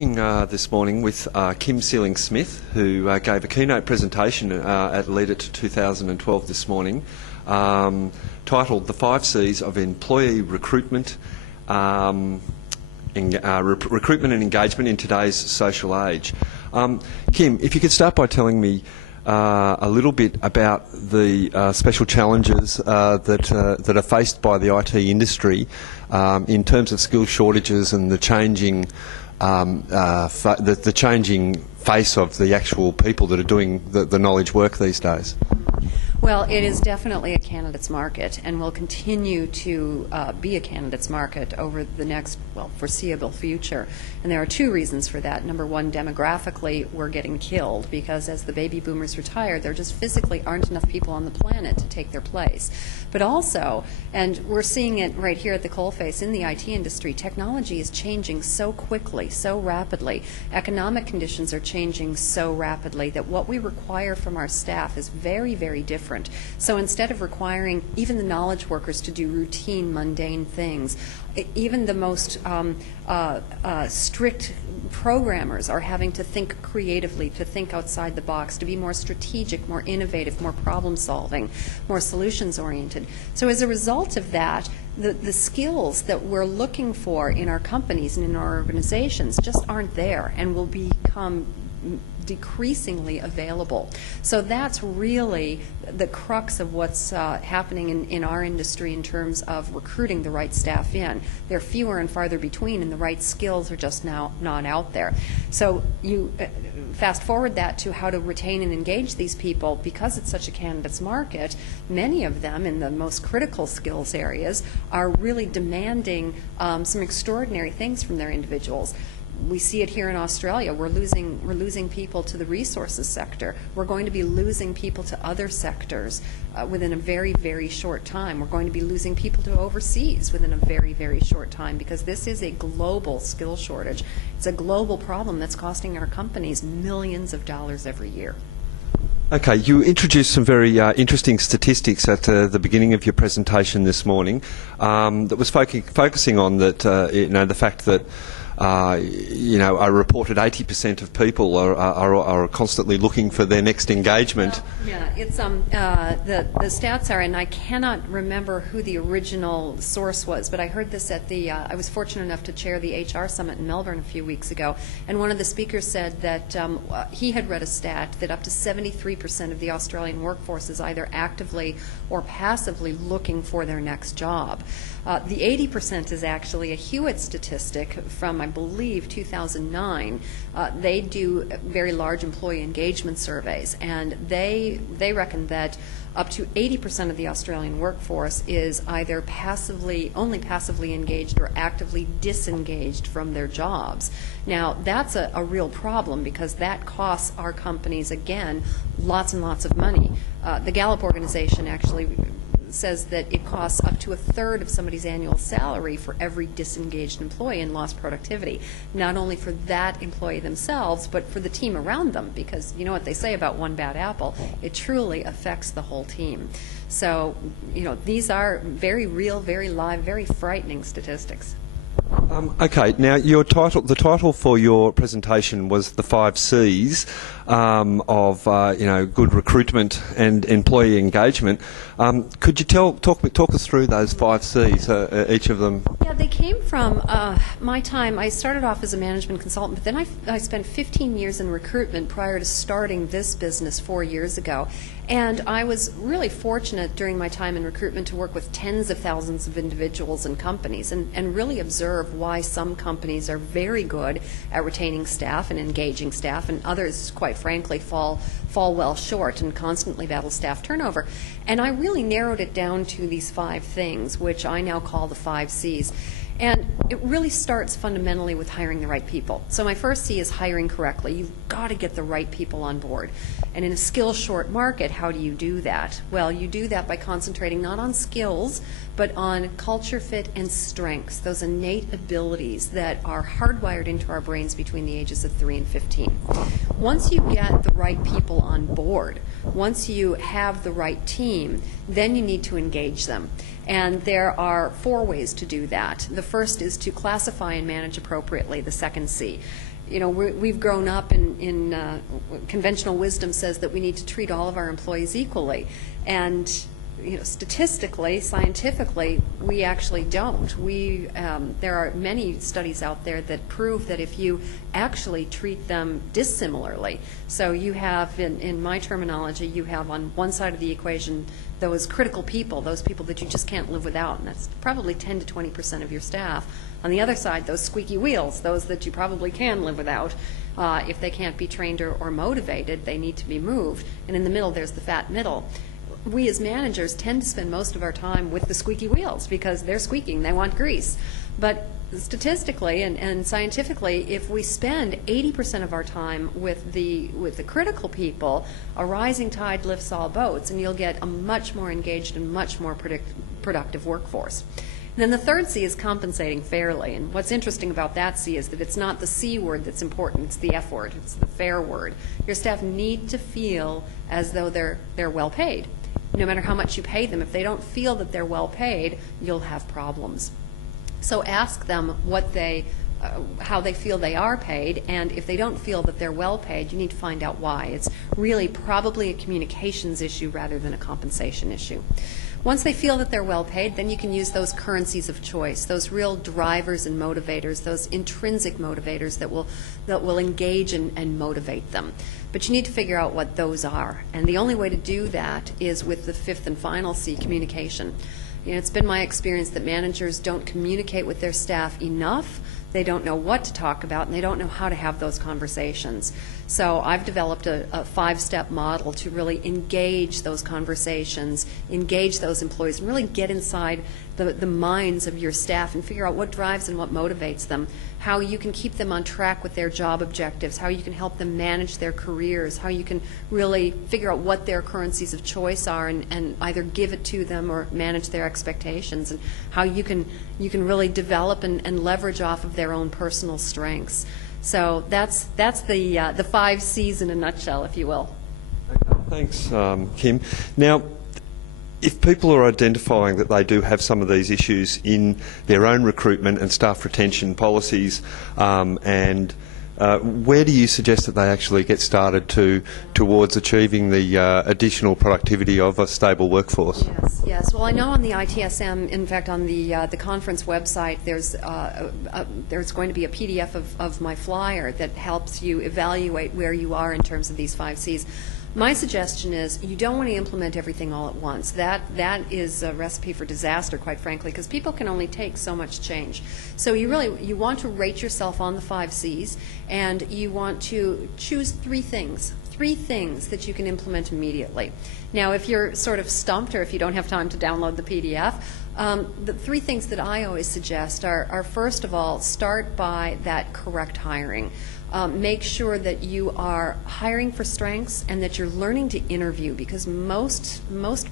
This morning with Kim Seeling-Smith, who gave a keynote presentation at LEADit 2012 this morning, titled "The 5 C's of Employee Recruitment, Recruitment and Engagement in Today's Social Age." Kim, if you could start by telling me a little bit about the special challenges that are faced by the IT industry in terms of skill shortages and the changing the changing face of the actual people that are doing the knowledge work these days. Well, it is definitely a candidates market and will continue to be a candidates market over the next, foreseeable future. And there are 2 reasons for that. Number one, demographically, we're getting killed because as the baby boomers retire, there just physically aren't enough people on the planet to take their place. But also, and we're seeing it right here at the coalface in the IT industry, technology is changing so quickly, so rapidly. Economic conditions are changing so rapidly that what we require from our staff is very, very different. So instead of requiring even the knowledge workers to do routine, mundane things, even the most strict programmers are having to think creatively, to think outside the box, to be more strategic, more innovative, more problem-solving, more solutions-oriented. So as a result of that, the skills that we're looking for in our companies and in our organizations just aren't there and will become decreasingly available. So that's really the crux of what's happening in our industry in terms of recruiting the right staff in. They're fewer and farther between, and the right skills are just now not out there. So you fast forward that to how to retain and engage these people. Because it's such a candidates market, many of them in the most critical skills areas are really demanding some extraordinary things from their individuals. We see it here in Australia. We're losing people to the resources sector. We're going to be losing people to other sectors within a very, very short time. We're going to be losing people to overseas within a very, very short time because this is a global skill shortage. It's a global problem that's costing our companies millions of dollars every year. Okay, you introduced some very interesting statistics at the beginning of your presentation this morning that was focusing on that, the fact that a reported 80% of people are constantly looking for their next engagement. Well, yeah, it's the stats are, and I cannot remember who the original source was, but I heard this at the. I was fortunate enough to chair the HR Summit in Melbourne a few weeks ago, and one of the speakers said that he had read a stat that up to 73% of the Australian workforce is either actively or passively looking for their next job. The 80% is actually a Hewitt statistic from, I believe, 2009. They do very large employee engagement surveys, and they reckon that up to 80% of the Australian workforce is either only passively engaged or actively disengaged from their jobs. Now, that's a real problem because that costs our companies, again, lots and lots of money. The Gallup organization actually says that it costs up to 1/3 of somebody's annual salary for every disengaged employee in lost productivity, not only for that employee themselves, but for the team around them, because you know what they say about one bad apple, it truly affects the whole team. So, these are very real, very live, very frightening statistics. Okay, now the title for your presentation was the 5 C's of good recruitment and employee engagement. Could you talk us through those 5 C's, each of them? Yeah, they came from my time. I started off as a management consultant, but then I spent 15 years in recruitment prior to starting this business 4 years ago. And I was really fortunate during my time in recruitment to work with tens of thousands of individuals and companies and really observe why some companies are very good at retaining staff and engaging staff, and others, quite frankly, fall well short and constantly battle staff turnover. And I really narrowed it down to these 5 things, which I now call the 5 C's. And it really starts fundamentally with hiring the right people. So my first C is hiring correctly. You've got to get the right people on board. And in a skill-short market, how do you do that? Well, you do that by concentrating not on skills, but on culture fit and strengths, those innate abilities that are hardwired into our brains between the ages of 3 and 15. Once you get the right people on board, once you have the right team, then you need to engage them. And there are 4 ways to do that. The first is to classify and manage appropriately, the second C. you know, we've grown up in conventional wisdom says that we need to treat all of our employees equally. And, you know, statistically, scientifically, we actually don't. There are many studies out there that prove that if you actually treat them dissimilarly, so you have, in my terminology, you have on one side of the equation those critical people, those people that you just can't live without, and that's probably 10 to 20% of your staff. On the other side, those squeaky wheels, those that you probably can live without. If they can't be trained or motivated, they need to be moved. And in the middle, there's the fat middle. We as managers tend to spend most of our time with the squeaky wheels because they're squeaking, they want grease. But statistically and scientifically, if we spend 80% of our time with the critical people, a rising tide lifts all boats, and you'll get a much more engaged and much more productive workforce. And then the third C is compensating fairly. And what's interesting about that C is that it's not the C word that's important, it's the F word, it's the fair word. Your staff need to feel as though they're well paid. No matter how much you pay them, if they don't feel that they're well paid, you'll have problems. So ask them what how they feel they are paid, and if they don't feel that they're well paid, you need to find out why. It's really probably a communications issue rather than a compensation issue. Once they feel that they're well paid, then you can use those currencies of choice, those real drivers and motivators, those intrinsic motivators that will engage and motivate them. But you need to figure out what those are. And the only way to do that is with the fifth and final C, communication. You know, it's been my experience that managers don't communicate with their staff enough. They don't know what to talk about, and they don't know how to have those conversations. So I've developed a 5-step model to really engage those conversations, engage those employees, and really get inside the minds of your staff and figure out what drives and what motivates them, how you can keep them on track with their job objectives, how you can help them manage their careers, how you can really figure out what their currencies of choice are and either give it to them or manage their expectations, and how you can really develop and leverage off of their own personal strengths. So that's the 5 C's in a nutshell, if you will. Thanks, Kim. Now, if people are identifying that they do have some of these issues in their own recruitment and staff retention policies, where do you suggest that they actually get started towards achieving the additional productivity of a stable workforce? Yes. Well, I know on the itSMF, in fact, on the conference website, there's going to be a PDF of my flyer that helps you evaluate where you are in terms of these 5 C's. My suggestion is you don't want to implement everything all at once. That is a recipe for disaster, quite frankly, because people can only take so much change. So you want to rate yourself on the 5 C's, and you want to choose 3 things that you can implement immediately. Now, if you're sort of stumped or if you don't have time to download the PDF, the 3 things that I always suggest are first of all, start by that correct hiring. Make sure that you are hiring for strengths and that you're learning to interview, because most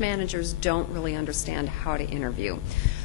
managers don't really understand how to interview.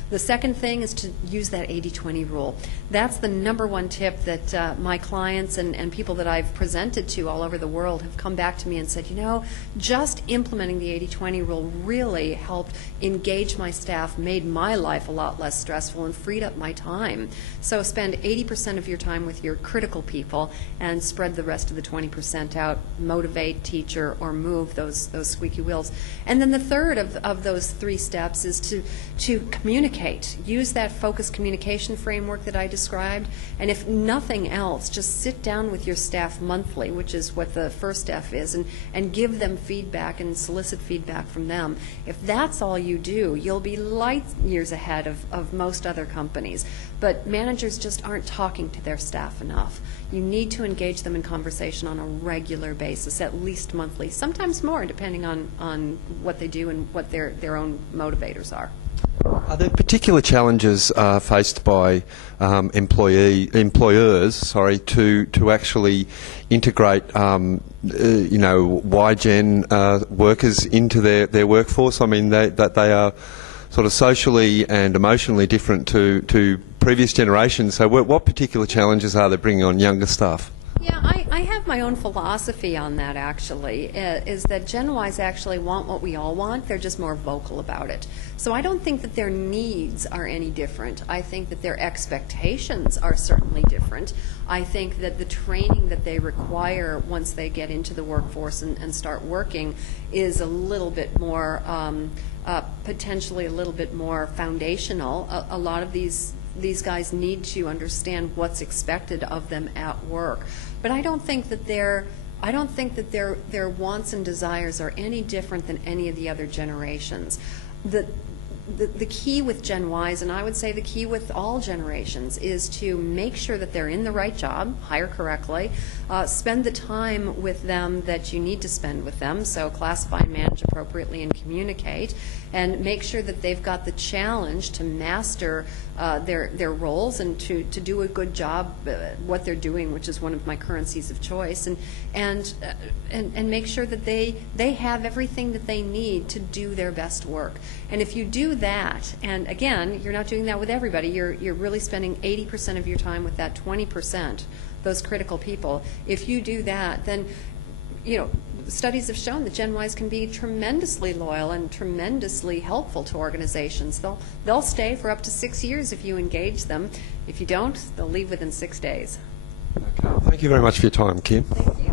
The second thing is to use that 80-20 rule. That's the #1 tip that my clients and people that I've presented to all over the world have come back to me and said, you know, just implementing the 80-20 rule really helped engage my staff, made my life a lot less stressful, and freed up my time. So spend 80% of your time with your critical people and spread the rest of the 20% out, motivate, teach, or move those squeaky wheels. And then the third of those 3 steps is to communicate. Use that focused communication framework that I described, and if nothing else, just sit down with your staff monthly, which is what the first F is, and give them feedback and solicit feedback from them. If that's all you do, you'll be light years ahead of most other companies. But managers just aren't talking to their staff enough. You need to engage them in conversation on a regular basis, at least monthly, sometimes more, depending on what they do and what their own motivators are. Are there particular challenges faced by employers to actually integrate Y-gen workers into their workforce? I mean, that they are sort of socially and emotionally different to previous generations. So what particular challenges are they bringing on younger staff? Yeah, I have my own philosophy on that, actually, is that Gen Ys actually want what we all want. They're just more vocal about it. So I don't think that their needs are any different. I think that their expectations are certainly different. I think that the training that they require once they get into the workforce and start working is a little bit more, potentially a little bit more foundational. A lot of these guys need to understand what's expected of them at work. But I don't think that their wants and desires are any different than any of the other generations. The key with Gen Ys, and I would say the key with all generations, is to make sure that they're in the right job, hire correctly, spend the time with them that you need to spend with them, so classify, manage appropriately, and communicate, and make sure that they've got the challenge to master their roles and to do a good job what they're doing, which is one of my currencies of choice, and make sure that they have everything that they need to do their best work. And if you do that, and again, you're not doing that with everybody, you're really spending 80% of your time with that 20%, those critical people. If you do that, then studies have shown that Gen Ys can be tremendously loyal and tremendously helpful to organizations. They'll stay for up to 6 years if you engage them. If you don't, they'll leave within 6 days. Okay. Thank you very much for your time, Kim. Thank you.